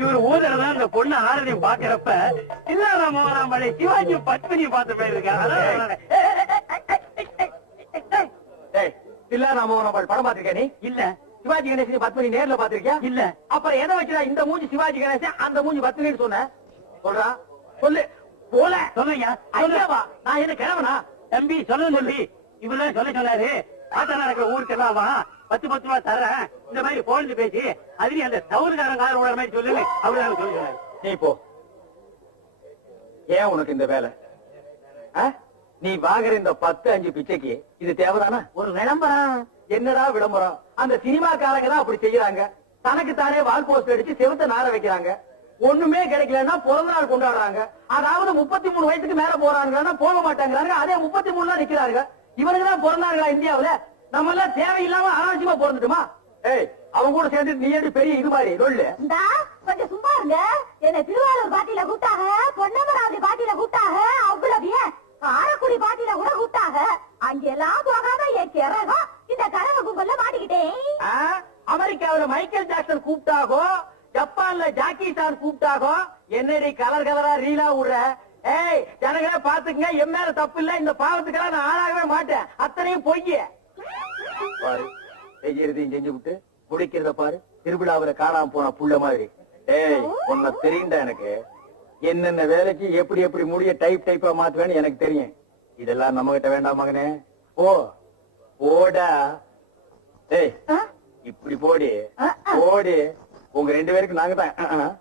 இவர் ஊதல இந்த பொண்ணு ஆரணியும் பாக்குறப்ப இல்ல சிவாஜி பத்மினி பார்த்த மாதிரி இருக்க. படம் பாத்திருக்கேன் நீ? இல்ல. சிவாஜி கணேசன் பத்மினி நேர்ல பாத்திருக்கியா? இல்ல. அப்புறம் எதை வச்சுடா இந்த மூஞ்சி சிவாஜி கணேசன் அந்த மூஞ்சி பத்மினின்னு சொன்ன? சொல்றா சொல்லு. போல சொல்லுங்க. ஐயாவா நான் என்ன கிழவனா? தம்பி சொல்ல சொல்லி இவரு சொல்ல சொன்னாரு. ஆட்டா நடக்கிற ஊருக்கு எல்லாம் 10 ரூபா தரேன் இந்த மாதிரி போன் பேசி அதுலயும் அந்த சவுருக்காரன் கார ஓடுற மாதிரி சொல்லு அவரு சொல்ல சொன்னாரு. நீ போ. ஏன் உனக்கு இந்த வேலை? நீ வாங்குற இந்த 10-5 பிச்சைக்கு இது தேவைதானா? ஒரு விளம்பரம். என்னடா விளம்பரம்? அந்த சினிமாக்காரங்க தான் அப்படி செய்யறாங்க. தனக்கு தானே வால் போஸ்ட் அடிச்சு செவத்த நார வைக்கிறாங்க. ஒண்ணுமே கிடைக்கலன்னா பிறந்த நாள் கொண்டாடுறாங்க. அதாவது 33 வயசுக்கு மேல போறாங்கன்னா போக மாட்டாங்கிறாங்க. அதே 33 தான் நிக்கிறாங்க. இவனுக்கு தான் பிறந்தாங்களா இந்தியாவுல? நம்ம எல்லாம் தேவையில்லாம அனாவசியமா பிறந்துட்டுமா? ஏய் அவங்க கூட சேர்ந்து நீ எப்படி பெரிய இது மாதிரி சொல்லு. கொஞ்சம் சும்மா இருங்க. என்ன திருவாரூர் பாட்டியில கூப்பிட்டாங்க, பொன்னமராவதி பாட்டியில கூப்பிட்டாங்க, அவ்வளவு காரக்குடி பாட்டியில கூட கூப்பிட்டாங்க. அங்கெல்லாம் போகாம என் கிறகம் இந்த கனவு கும்பல்ல மாட்டிக்கிட்டேன். அமெரிக்காவில மைக்கேல் ஜாக்சன் கூப்பிட்டாகோ, ஜப்பான்ல ஜாக்கி சான் கூப்பிட்டாகோ, என்னடி கலர் கலரா ரீலா விடுற? ஏய் ஜனங்களே பாத்துக்கங்க, என் மேல தப்பு இல்ல. இந்த பாவத்துக்கெல்லாம் நான் ஆளாகவே மாட்டேன். அத்தனையும் பொய்ய பாரு. செய்யறதையும் செஞ்சு விட்டு முடிக்கிறத பாரு. திருவிழாவில காணாம போன புள்ள மாதிரி. ஏய் உன்ன தெரியுண்டா எனக்கு. என்னென்ன வேலைக்கு எப்படி எப்படி முடிய டைப்பா மாத்துவேன்னு எனக்கு தெரியும். இதெல்லாம் நம்ம கிட்ட வேண்டாம் மகனே. ஓ ஓடா. ஏய் இப்படி போடி போடி. உங்க 2 பேருக்கு நாங்க தான்